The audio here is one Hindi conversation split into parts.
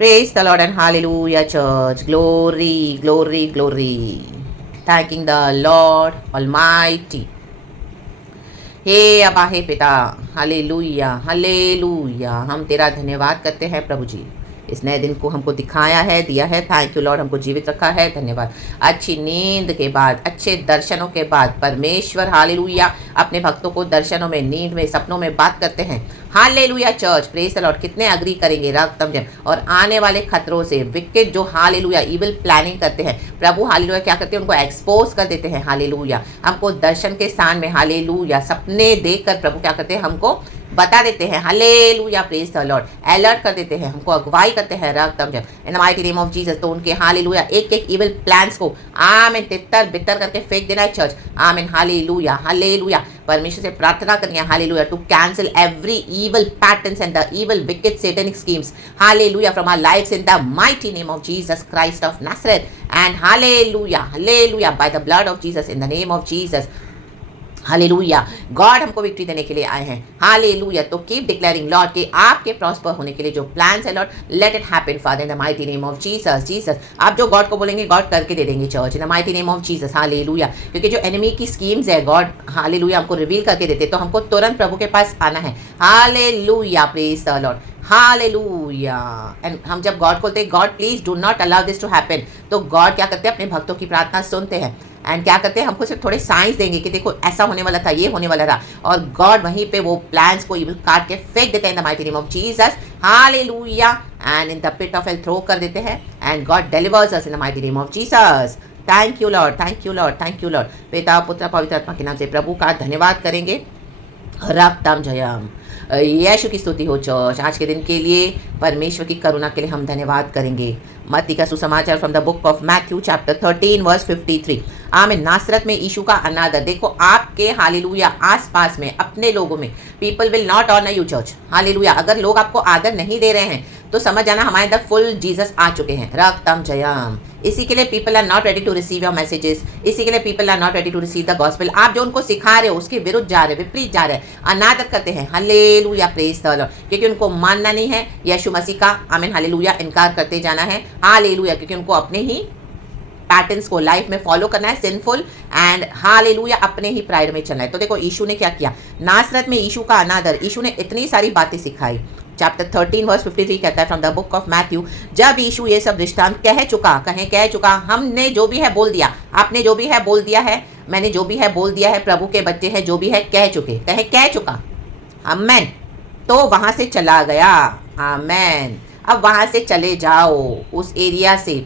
Praise the Lord and hallelujah, church. Glory, glory, glory. Thanking the Lord Almighty. हे अबा हे पिता, हालेलुया हालेलुया। हम तेरा धन्यवाद करते हैं प्रभु जी, इस नए दिन को हमको दिखाया है, दिया है। थैंक यू लॉर्ड, हमको जीवित रखा है, धन्यवाद। अच्छी नींद के बाद, अच्छे दर्शनों के बाद परमेश्वर हालेलुया अपने भक्तों को दर्शनों में, नींद में, सपनों में बात करते हैं। Hallelujah church, praise the Lord. कितने अग्री करेंगे रक्तम जम और आने वाले खतरों से, विकेट जो हालेलुया इविल प्लानिंग करते हैं, प्रभु हालेलुया क्या करते हैं, उनको एक्सपोज कर देते हैं। हालेलुया हमको दर्शन के स्थान में हालेलुया सपने देखकर प्रभु क्या करते हैं, हमको बता देते हैं। Hallelujah praise the Lord, alert कर देते हैं, हमको अगुवाई करते हैं रक्तम जब इन the mighty name of Jesus. तो उनके हालेलुया एक एक इविल प्लान्स को आमीन तितर बितर करके फेंक देना है चर्च। आमीन हालेलुया हालेलुया। परमेश्वर से प्रार्थना करनी है hallelujah to cancel every evil patterns and the evil wicked satanic schemes, hallelujah, from our lives in the mighty name of Jesus Christ of Nazareth. And hallelujah hallelujah, by the blood of Jesus, in the name of Jesus, hallelujah. God हमको विक्ट्री देने के लिए आए हैं। हालेलुया। तो कीप डिक्लेयरिंग लॉर्ड कि आपके प्रॉस्पर होने के लिए जो प्लान्स है Lord, let it happen father in the mighty name of Jesus. Jesus आप जो गॉड को बोलेंगे, गॉड करके दे देंगे church, in the mighty name of Jesus. Hallelujah. क्योंकि जो एनिमी की स्कीम्स है गॉड हालेलुया हमको रिवील करके देते, तो हमको तुरंत प्रभु के पास आना है। Hallelujah praise the Lord, hallelujah. And हम जब गॉड को बोलते हैं God please do not allow this to happen, तो गॉड क्या करते हैं, अपने भक्तों की प्रार्थना सुनते हैं एंड क्या करते हैं, हमको सिर्फ थोड़े साइंस देंगे कि देखो ऐसा होने वाला था, ये होने वाला था, और गॉड वहीं पे वो प्लान्स को इविल काट के फेंक देते हैं in the mighty name of Jesus. Hallelujah. And in the pit of hell throw कर देते हैं and God delivers us in the mighty name of Jesus. Thank you Lord, thank you Lord, thank you Lord. पिता पुत्र पवित्र आत्मा के नाम से प्रभु का धन्यवाद करेंगे। रक्तम जयम, यीशु की स्तुति हो चर्च। आज के दिन के लिए परमेश्वर की करुणा के लिए हम धन्यवाद करेंगे। मत्ती का सुसमाचार from the book of Matthew chapter 13 verse 53। आमीन। नासरत में यीशु का अनादर। देखो आपके हालेलुया आसपास में, अपने लोगों में, people will not honour you church. Hallelujah. अगर लोग आपको आदर नहीं दे रहे हैं तो समझ जाना हमारे अंदर फुल जीसस आ चुके हैं। रक्तम जयम। इसी के लिए people are not ready to receive your messages, इसी के लिए people are not ready to receive the gospel. आप जो उनको सिखा रहे हो उसके विरुद्ध जा रहे, विपरीत जा रहे, अनादर करते हैं। Hallelujah praise the Lord. क्योंकि उनको मानना नहीं है यीशु मसीह का। आमीन हालेलुया। इनकार करते जाना है। हालेलुया। क्योंकि उनको अपने ही पैटर्न्स को लाइफ में फॉलो करना है, सिंफुल एंड हालेलुया अपने ही प्राइड में चलना है। तो देखो यीशु ने क्या किया, नासरत में यीशु का अनादर। यीशु ने इतनी सारी बातें सिखाई। चैप्टर 13 वर्स 53 कहता है from the book of Matthew, जब यीशु ये सब दृष्टांत कह चुका, हमने जो भी है बोल दिया, आपने जो भी है बोल दिया है, मैंने जो भी है बोल दिया है, प्रभु के बच्चे हैं जो भी है कह चुका। आमेन। तो वहां से चला गया। आमेन। अब वहां से चले जाओ, उस एरिया से,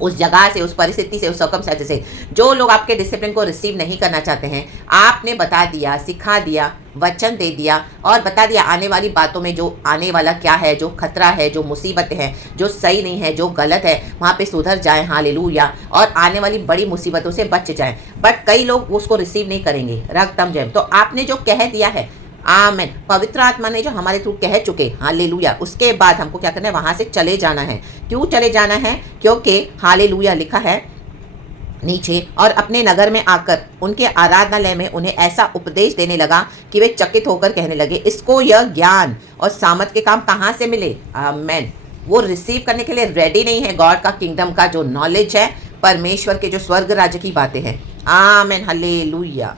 उस जगह से, उस परिस्थिति से, उस सर्कमस्टेंस से। जो लोग आपके डिसिप्लिन को रिसीव नहीं करना चाहते हैं, आपने बता दिया, सिखा दिया, वचन दे दिया और बता दिया आने वाली बातों में जो आने वाला क्या है, जो खतरा है, जो मुसीबतें हैं, जो सही नहीं है, जो गलत है, वहाँ पे सुधर जाएं। हालेलुया। और आने वाली बड़ी मुसीबतों से बच जाएं। बट कई लोग उसको रिसीव नहीं करेंगे। रक्तम जय। तो आपने जो कह दिया है, आमेन, पवित्र आत्मा ने जो हमारे थ्रू कह चुके, हालेलुया, उसके बाद हमको क्या करना है, वहां से चले जाना है। क्यों चले जाना है? क्योंकि हालेलुया लिखा है नीचे, और अपने नगर में आकर उनके आराधनालय में उन्हें ऐसा उपदेश देने लगा कि वे चकित होकर कहने लगे, इसको यह ज्ञान और सामर्थ के काम कहाँ से मिले? आमेन। वो रिसीव करने के लिए रेडी नहीं है गॉड का किंगडम का जो नॉलेज है, परमेश्वर के जो स्वर्ग राज्य की बातें हैं। Amen hallelujah.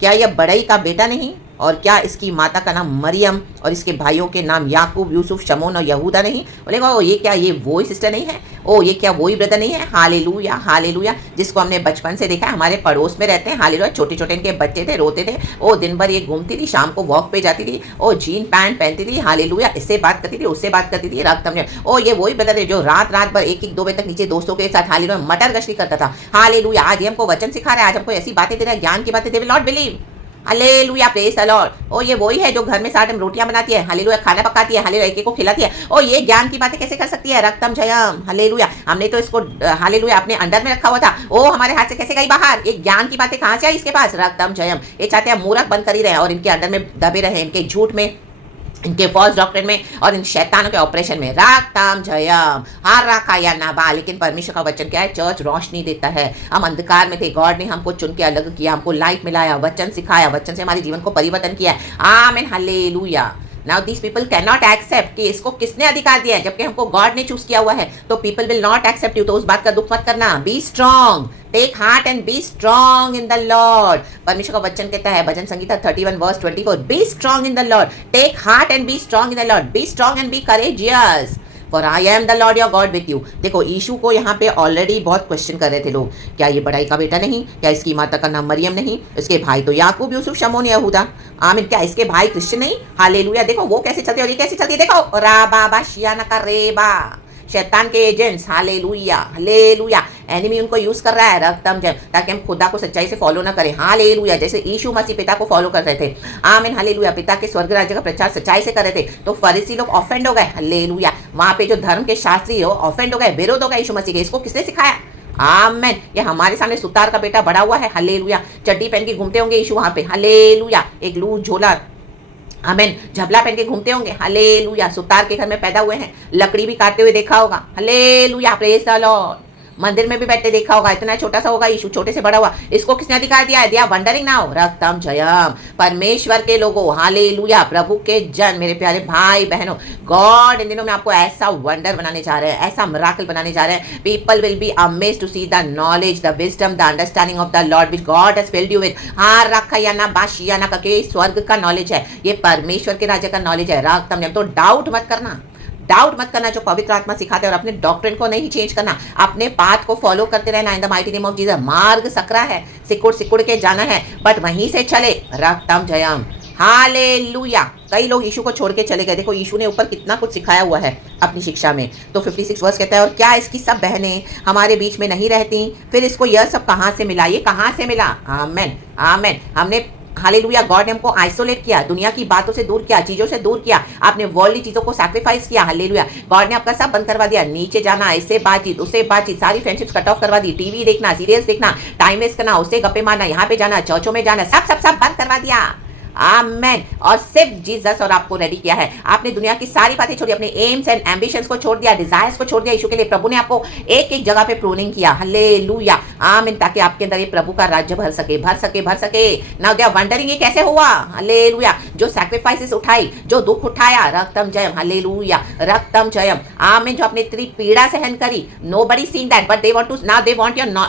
क्या यह बड़ई का बेटा नहीं? और क्या इसकी माता का नाम मरियम और इसके भाइयों के नाम याकूब, यूसुफ, शमोन और यहूदा नहीं? बोलेगा ओ ये क्या, ये वही सिस्टर नहीं है? ओ ये क्या वही ब्रदर नहीं है? Hallelujah hallelujah. जिसको हमने बचपन से देखा है, हमारे पड़ोस में रहते हैं। हालेलुया। छोटे छोटे इनके बच्चे थे, रोते थे। ओ दिन भर ये घूमती थी, शाम को वॉक पे जाती थी, ओ जीन पैंट पहनती थी। हालेलुया। इससे बात करती थी, उससे बात करती थी। रक्तम। ओ ये वही ब्रदर है जो रात रात भर 1-1-2 बजे तक नीचे दोस्तों के साथ हालेलुया मटर गश्ती करता था। हालेलुया। आज ये हमको वचन सिखा रहा है, आज हमको ऐसी बातें दे रहा है, ज्ञान की बातें, they will not believe. Hallelujah praise the Lord. ओ ये वही है जो घर में 60 रोटियां बनाती है, हालेलुया, खाना पकाती है, हालेलुया, एक को खिलाती है। ओ ये ज्ञान की बातें कैसे कर सकती है? रक्तम जयम। हालेलुया। हमने तो इसको हालेलुया अपने अंडर में रखा हुआ था, ओ हमारे हाथ से कैसे गई बाहर? ये ज्ञान की बातें कहां से आई इसके पास? रक्तम जयम। ये चाहते हैं मूर्ख बंद कर ही रहे और इनके अंडर में दबे रहे, इनके झूठ में, इनके फॉल्स डॉक्ट्रिन में और इन शैतानों के ऑपरेशन में। राक्तम जयम। हार रखा या नाबा। लेकिन परमेश्वर का वचन क्या है? चर्च रोशनी देता है। हम अंधकार में थे, गॉड ने हमको चुन के अलग किया, हमको लाइट मिलाया, वचन सिखाया, वचन से हमारे जीवन को परिवर्तन किया। आमीन hallelujah. Now this people can not accept कि इसको किसने अधिकार दिया है, जबकि हमको गॉड ने चूज किया हुआ है, तो people will not accept you. तो उस बात का दुख मत करना। Be strong, take heart and be strong in the Lord. परमेश्वर का वचन कहता है Bhajan Sangita 31 verse 24, be strong in the Lord, take heart and be strong in the Lord, be strong and be courageous, for I am the Lord your God with you. देखो यीशु को यहाँ पे ऑलरेडी बहुत क्वेश्चन कर रहे थे लोग, क्या ये बड़ाई का बेटा नहीं, क्या इसकी माता का नाम मरियम नहीं, इसके भाई तो याकूब, यूसुफ, शमोन, यहूदा, आमीन, क्या इसके भाई क्रिश्चियन नहीं। हालेलुया। देखो वो कैसे चलती है और ये कैसे चलती है। देखो रा बाबा शियाना का रेबा, शैतान के एजेंट्स, हालेलुया हालेलुया। एनिमी उनको यूज कर रहा है रक्तम जब, ताकि हम खुदा को सच्चाई से फॉलो ना करें। हालेलुया। जैसे यीशु मसीह पिता को फॉलो कर रहे थे, आमीन हालेलुया, पिता के स्वर्ग राज्य का प्रचार सच्चाई से कर रहे थे, तो फरीसी लोग ऑफेंड हो गए। हालेलुया। वहां पे जो धर्म के शास्त्री हो ऑफेंड हो गए, विरोध हो गए यीशु मसीह के। इसको किसने सिखाया? आमेन। ये हमारे सामने सुतार का बेटा बड़ा हुआ है। हालेलुया। चड्डी पहन के घूमते होंगे यीशु वहां पे। हालेलुया। एक लूज झोला, आमेन, झबला पहन के घूमते होंगे। हालेलुया। सुतार के घर में पैदा हुए हैं, लकड़ी भी काटते हुए देखा होगा। हालेलुया। Praise the Lord. मंदिर में भी बैठते देखा होगा। इतना छोटा सा होगा यीशु, छोटे से बड़ा हुआ। इसको किसने अधिकार दिया है? दिया वंडरिंग नाउ, रक्तम जयम। परमेश्वर के लोगों, हालेलुया, प्रभु के जन, मेरे प्यारे भाई बहनों, गॉड इन दिनों में आपको ऐसा वंडर बनाने जा रहे हैं, ऐसा मिरेकल बनाने जा रहे हैं। People will be amazed to see the knowledge, the wisdom, the understanding of the Lord which God has filled you with. हाँ रखा या ना बाशिया ना के स्वर्ग का नॉलेज है, ये परमेश्वर के राज्य का नॉलेज है। रक्तम जयम। तो डाउट मत करना, डाउट मत करना जो पवित्र आत्मा सिखाते हैं, और अपने डॉक्ट्रिन को नहीं चेंज करना, अपने पाथ को फॉलो करते रहना। इन the mighty name of Jesus. मार्ग सकरा है, सिकुड़ सिकुड़ के जाना है, बट वहीं से चले। रक्तम जयम। हालेलुया। कई लोग यीशु को छोड़ के चले गए। देखो यीशु ने ऊपर कितना कुछ सिखाया हुआ है अपनी शिक्षा में। तो 56 वर्स कहता है, और क्या इसकी सब बहनें हमारे बीच में नहीं रहती? फिर इसको यह सब कहाँ से मिला? ये कहाँ से मिला? आमेन आमेन। हमने हालेलुया, गॉड ने हमको आइसोलेट किया, दुनिया की बातों से दूर किया, चीजों से दूर किया, आपने वर्ल्डली चीजों को सैक्रिफाइस किया। हालेलुया। गॉड ने आपका सब बंद करवा दिया, नीचे जाना, इससे बातचीत, उससे बातचीत, सारी फ्रेंडशिप्स कट ऑफ करवा दी, टीवी देखना, सीरियल्स देखना, टाइम वेस्ट करना, उससे गप्पे मारना, यहाँ पे जाना, चर्चों में जाना, सब सब सब बंद करवा दिया। आमेन। और सिर्फ जीसस और आपको रेडी किया है। आपने दुनिया की सारी बातें छोड़ी, अपने एम्स एंड एम्बिशंस को छोड़ दिया, डिजायर्स को छोड़ दिया यीशु के लिए। प्रभु ने आपको एक एक जगह पे प्रूनिंग किया। हालेलुया आमीन। ताकि आपके अंदर ये प्रभु का राज्य भर सके, भर सके, भर सके। नाउ दे आर वंडरिंग ये कैसे हुआ? हालेलुया। जो सैक्रिफाइसेस उठाई, जो दुख उठाया, रक्तम जयम। हालेलुया। रक्तम जयम। आमीन। जो आपने इतनी पीड़ा सहन करी, nobody seen that, but they want to, now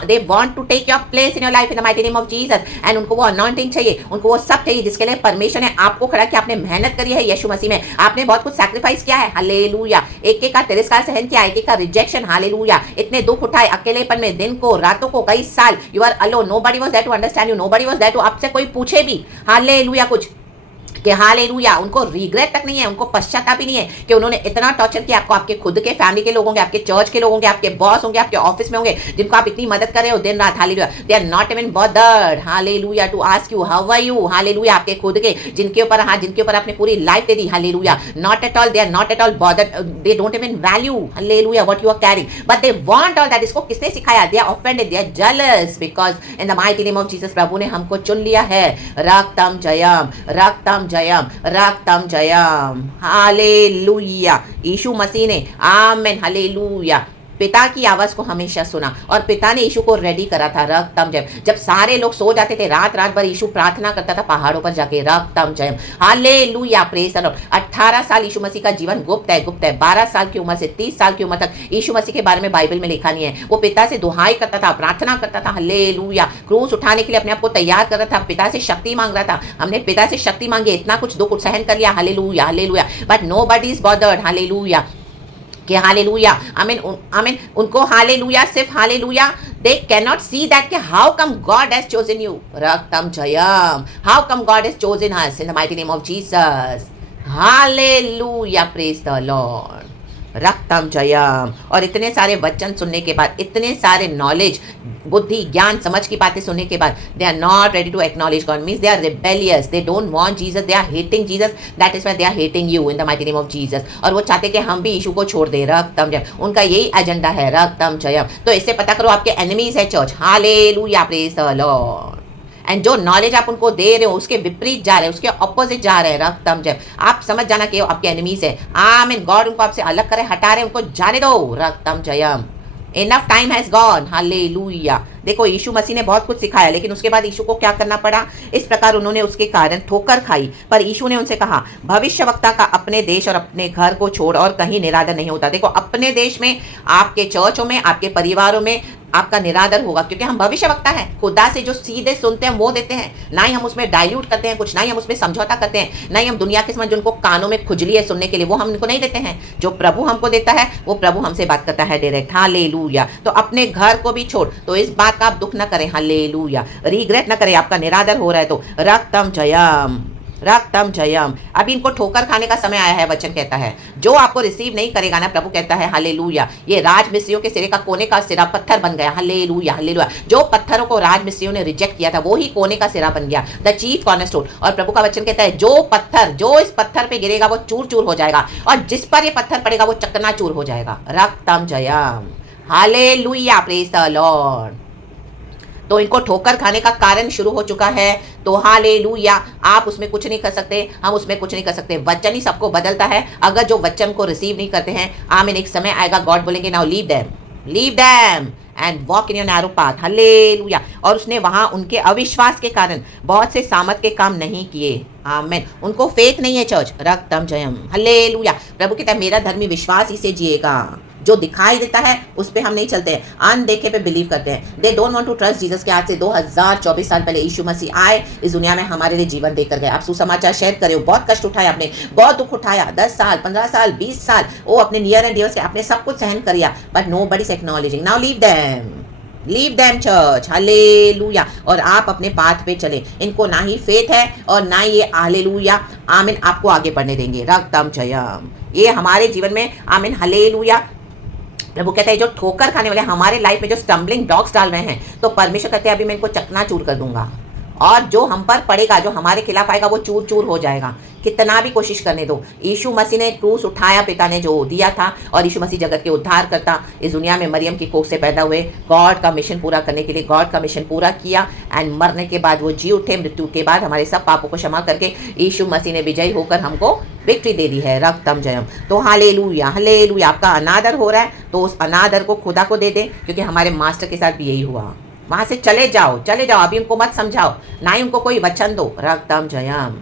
they want to take your place in your life in the mighty name of Jesus. And उनको वो अनॉइंटिंग चाहिए, उनको वो सब चाहिए जिसके लिए परमेश्वर ने आपको खड़ा किया। आपने मेहनत करी है यीशु मसीह में, आपने बहुत कुछ सैक्रिफाइस किया है। हालेलुया। एक एक का तिरस्कार सहन किया, एक एक का रिजेक्शन। हालेलुया। इतने दुख उठाए, अकेलेपन में, दिन को, रातों को, कई साल। You are alone, nobody was there to understand you, nobody was there to आपसे कोई पूछे भी हालेलुया कुछ कि हालेलुया। उनको रिग्रेट तक नहीं है, उनको पश्चाताप भी नहीं है कि उन्होंने इतना टॉर्चर किया आपको। आपके खुद के फैमिली के लोग होंगे, आपके चर्च के लोग होंगे, आपके बॉस होंगे, आपके ऑफिस में होंगे, जिनको आप इतनी मदद कर रहे हो दिन रात। Hallelujah. They are not even bothered, hallelujah, to ask you how are you. Hallelujah. आपके खुद के जिनके ऊपर, हाँ, जिनके ऊपर आपने पूरी लाइफ दे दी। Hallelujah. Not at all, they are not at all bothered, they don't even value, hallelujah, what you are caring, but they want all that. इसको किसने सिखाया? They are offended, they are jealous, because in the mighty name of Jesus प्रभु ने हमको चुन लिया है। रक्तम जयम, रक्तम जयम, रक्तम जयम। हालेलुया। यीशु मसीह ने, आमेन, हालेलुया, पिता की आवाज को हमेशा सुना, और पिता ने यीशु को रेडी करा था। रक्तम जयम। जब सारे लोग सो जाते थे, रात रात भर यीशु प्रार्थना करता था पहाड़ों पर जाके। रक्तम Jayam. Hallelujah. Praise the Lord. 18 साल यीशु मसीह का जीवन गुप्त है, गुप्त है। 12 साल की उम्र से 30 साल की उम्र तक यीशु मसीह के बारे में बाइबल में लिखा नहीं है। वो पिता से दुहाई करता था, प्रार्थना करता था। हालेलुया। क्रूस उठाने के लिए अपने आप को तैयार कर रहा था, पिता से शक्ति मांग रहा था। हमने पिता से शक्ति मांगी, इतना कुछ दुख सहन कर लिया। Hallelujah, hallelujah, but nobody is bothered. Hallelujah कि हालेलुया, आमीन, आमीन, उनको हालेलुया, सिर्फ hallelujah, they cannot see that कि how come God has chosen you, रक्तम Jayam, how come God has chosen us in the mighty name of Jesus, hallelujah, praise the Lord, रक्तम Jayam. और इतने सारे वचन सुनने के बाद, इतने सारे नॉलेज, बुद्धि, ज्ञान, समझ की बातें सुनने के बाद, they are not ready to acknowledge God, means they are rebellious, they don't want Jesus, they are hating Jesus, that is why they are hating you in the mighty name of Jesus. और वो चाहते कि हम भी यीशु को छोड़ दें। रक्तम जयम, उनका यही एजेंडा है। रक्तम जयम। तो इससे पता करो आपके एनिमीज है church. Hallelujah, praise the Lord. And जो नॉलेज आप उनको दे रहे हो उसके विपरीत जा रहे हैं, उसके ऑपोजिट जा रहे हैं। रक्तम जयम। आप समझ जाना कि आपके एनिमीज है। आमीन। गॉड उनको आपसे अलग करे, हटा रहे, उनको जाने दो। रक्तम Jayam. Enough time has gone. Hallelujah. देखो यीशु मसीह ने बहुत कुछ सिखाया, लेकिन उसके बाद यीशु को क्या करना पड़ा, इस प्रकार उन्होंने उसके कारण ठोकर खाई। पर यीशु ने उनसे कहा, भविष्यवक्ता का अपने देश और अपने घर को छोड़ और कहीं निरादर नहीं होता। देखो अपने देश में, आपके चर्चों में, आपके परिवारों में आपका निरादर होगा, क्योंकि हम भविष्यवक्ता हैं। खुदा से जो सीधे सुनते हैं वो देते हैं, ना ही हम उसमें डाइल्यूट करते हैं कुछ, ना ही हम उसमें समझौता करते हैं, ना ही हम दुनिया के समझ जिनको कानों में खुजली है सुनने के लिए, वो हम इनको नहीं देते हैं। जो प्रभु हमको देता है वो प्रभु हमसे बात करता है डायरेक्ट। हालेलुया। तो अपने घर को भी छोड़, तो इस बात का आप दुख ना करें, हालेलुया, रिग्रेट ना करें। आपका निरादर हो रहा है तो रक्तम जयम, रक्तम जयम। अभी इनको ठोकर खाने का समय आया है, वचन कहता है। जो आपको रिसीव नहीं करेगा ना, प्रभु कहता है हालेलुया, ये राजमिस्त्रियों के सिरे का कोने का सिरा पत्थर बन गया। Hallelujah, hallelujah. जो पत्थरों को राजमिस्त्रियों ने रिजेक्ट किया था वो ही कोने का सिरा बन गया, द चीफ कॉर्नरस्टोन। और प्रभु का वचन कहता है जो इस पत्थर पे गिरेगा वो चूर चूर हो जाएगा, और जिस पर ये पत्थर पड़ेगा वो चकनाचूर हो जाएगा। रक्तम Jayam, hallelujah, praise the Lord. तो इनको ठोकर खाने का कारण शुरू हो चुका है, तो हालेलुया, आप उसमें कुछ नहीं कर सकते, हम उसमें कुछ नहीं कर सकते। वचन ही सबको बदलता है। अगर जो वचन को रिसीव नहीं करते हैं, आमीन, एक समय आएगा गॉड बोलेंगे now leave them and walk in your narrow path. Hallelujah. और उसने वहां उनके अविश्वास के कारण बहुत से सामर्थ के काम नहीं किए। आमीन। उनको फेथ नहीं है चर्च। रक्तम जयम, हालेलुया। प्रभु कहता है मेरा धर्मी विश्वास ही से जिएगा। जो दिखाई देता है उस पे हम नहीं चलते हैं, अनदेखे पे बिलीव करते हैं। They don't want to trust Jesus के। आज से 2024 साल पहले यीशु मसीह आए, इस दुनिया में हमारे लिए जीवन देकर गए। आप सुसमाचार शेयर करे हो, बहुत कष्ट उठाया आपने, बहुत दुख उठाया, 10 साल 15 साल 20 साल वो अपने नियर एंड डियर्स के आपने सब कुछ सहन कर लिया, but nobody is acknowledging. Now leave them church. Hallelujah. और आप अपने पाथ पे चले। इनको ना ही फेथ है और ना ही ये हालेलुया आमीन आपको आगे बढ़ने देंगे। रक्तम जयम, ये हमारे जीवन में आमीन हालेलुया। प्रभु कहते हैं जो ठोकर खाने वाले हमारे लाइफ में जो स्टम्बलिंग ब्लॉक्स डाल रहे हैं, तो परमेश्वर कहते हैं अभी मैं इनको चकनाचूर कर दूंगा, और जो हम पर पड़ेगा, जो हमारे खिलाफ आएगा, वो चूर चूर हो जाएगा। कितना भी कोशिश करने दो। यीशु मसीह ने क्रूस उठाया, पिता ने जो दिया था, और यीशु मसीह जगत के उद्धार करता, इस दुनिया में मरियम की कोख से पैदा हुए, गॉड का मिशन पूरा करने के लिए गॉड का मिशन पूरा किया, एंड मरने के बाद वो जी उठे, मृत्यु के बाद हमारे सब पापों को क्षमा करके यीशु मसीह ने विजयी होकर हमको विक्ट्री दे दी है। रक्तम जयम। तो हालेलुया, हालेलुया। आपका अनादर हो रहा है तो उस अनादर को खुदा को दे दें, क्योंकि हमारे मास्टर के साथ भी यही हुआ। वहां से चले जाओ। अभी उनको मत समझाओ, ना ही उनको कोई वचन दो। रक्तम जयम।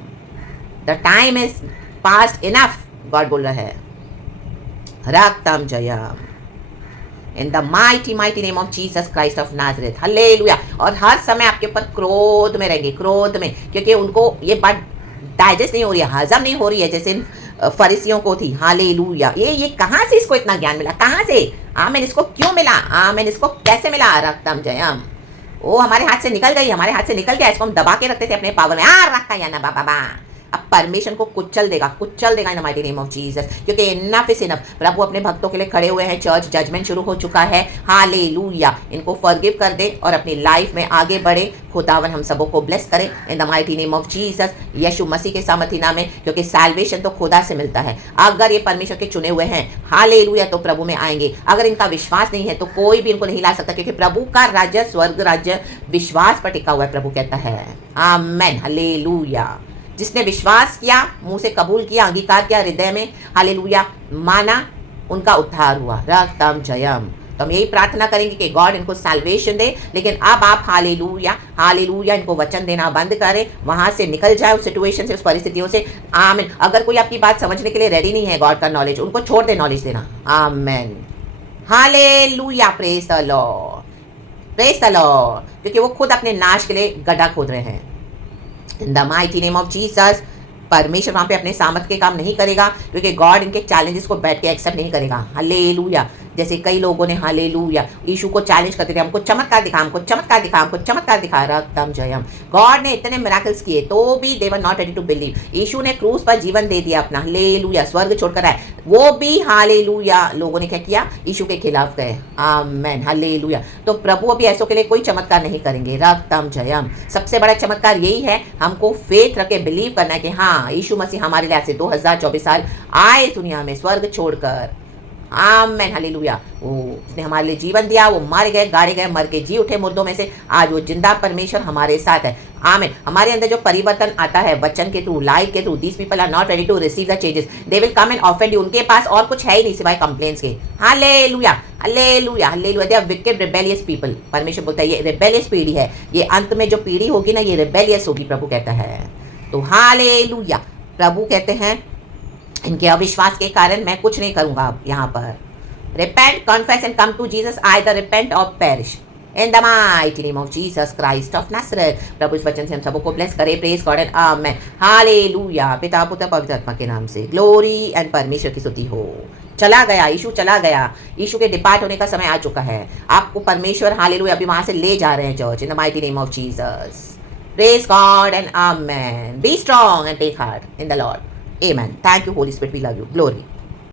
The time is past enough, God बोल रहा है। रक्तम जयम। In the mighty name of Jesus Christ of Nazareth. Hallelujah. और हर समय आपके ऊपर क्रोध में रहेंगे, क्रोध में, क्योंकि उनको ये बात डाइजेस्ट नहीं हो रही है, हजम नहीं हो रही है, जैसे इन फरीसियों को थी। हालेलुया। ये कहाँ से इसको इतना ज्ञान मिला, कहाँ से, आमीन, इसको क्यों मिला, आमीन, इसको कैसे मिला। रक्तम जयम। वो हमारे हाथ से निकल गई, हमारे हाथ से निकल गया, इसको हम दबा के रखते थे अपने पावर में। रखा या ना बाबा, अब परमेश्वर को कुचल देगा इन the mighty name of Jesus, क्योंकि इनफ इज इनफ। प्रभु अपने भक्तों के लिए खड़े हुए हैं। चर्च जजमेंट शुरू हो चुका है। हालेलुया। इनको फॉरगिव कर दे और अपनी लाइफ में आगे बढ़े। खुदावन हम सबों को ब्लेस करे in the mighty name of Jesus, Yeshu मसीह के सामर्थी नाम में, क्योंकि सैल्वेशन तो खुदा से मिलता है। अगर ये परमेश्वर के चुने हुए हैं, हालेलुया, तो प्रभु में आएंगे। अगर इनका विश्वास नहीं है तो कोई भी इनको नहीं ला सकता, क्योंकि प्रभु का राज्य, स्वर्ग राज्य विश्वास पर टिका हुआ है। प्रभु कहता है आमेन, हालेलुया। जिसने विश्वास किया, मुंह से कबूल किया, अंगीकार किया हृदय में, हालेलुया, माना, उनका उद्धार हुआ। रक्तम जयम। तो हम यही प्रार्थना करेंगे कि गॉड इनको सैल्वेशन दे, लेकिन अब आप हालेलुया, हालेलुया, इनको वचन देना बंद करें, वहां से निकल जाए, उस सिचुएशन से, उस परिस्थितियों से। आमीन। अगर कोई आपकी बात समझने के लिए रेडी नहीं है, गॉड का नॉलेज, उनको छोड़ दे नॉलेज देना। आमीन, hallelujah, praise the Lord, praise the Lord, क्योंकि वो खुद अपने नाश के लिए गड्ढा खोद रहे हैं। In the mighty name of Jesus. परमेश्वर वहां पे अपने सामर्थ के काम नहीं करेगा, क्योंकि गॉड इनके चैलेंजेस को बैठ के एक्सेप्ट नहीं करेगा। हालेलुया। जैसे कई लोगों ने हालेलुया यीशु को चैलेंज करते थे, हमको चमत्कार दिखा, हमको चमत्कार दिखा, हमको चमत्कार दिखा। रक्तम जयम। गॉड ने इतने मिराकल्स किए तो भी they were not ready to believe. Yeshu ने क्रूस पर जीवन दे दिया अपना, हालेलुया, स्वर्ग छोड़कर आए, वो भी हालेलुया लोगों ने क्या किया, यीशु के खिलाफ गए। आमेन, हालेलुया। तो प्रभु अभी ऐसों के लिए कोई चमत्कार नहीं करेंगे। रक्तम जयम। सबसे बड़ा चमत्कार यही है, हमको फेथ रख के बिलीव करना है कि हाँ, यीशु मसीह हमारे लिए आज से 2024 साल आए दुनिया में स्वर्ग छोड़कर। आमेन, हालेलुया। वो उसने हमारे लिए जीवन दिया, वो मारे गए, गाड़े गए, मर के जी उठे मुर्दों में से, आज वो जिंदा परमेश्वर हमारे साथ है। आमेन। हमारे अंदर जो परिवर्तन आता है वचन के थ्रू, लाइफ के through, these people are not ready to receive the changes, they will come and offend you. उनके पास और कुछ है ही नहीं सिवाय कंप्लेंट्स के। Hallelujah, hallelujah, hallelujah. They are wicked rebellious people. परमेश्वर बोलता है ये रिबेलियस पीढ़ी है, ये अंत में जो पीढ़ी होगी ना, ये रिबेलियस होगी, प्रभु कहता है। तो हालेलुया। प्रभु कहते हैं इनके अविश्वास के कारण मैं कुछ नहीं करूंगा। अब यहाँ पर repent, confess and come to Jesus, either repent or perish in the mighty name of Jesus Christ of Nazareth. प्रभु इस वचन से हम सबको ब्लेस करे। Praise God and amen, hallelujah. पिता पुत्र पवित्र आत्मा के नाम से ग्लोरी एंड परमेश्वर की स्तुति हो। चला गया यीशु, चला गया यीशु के डिपार्ट होने का समय आ चुका है। आपको परमेश्वर हालेलुया अभी वहां से ले जा रहे हैं church, in the mighty name of Jesus. Praise God and amen. Be strong and take heart in the Lord. Amen. Thank you, Holy Spirit. We love you. Glory.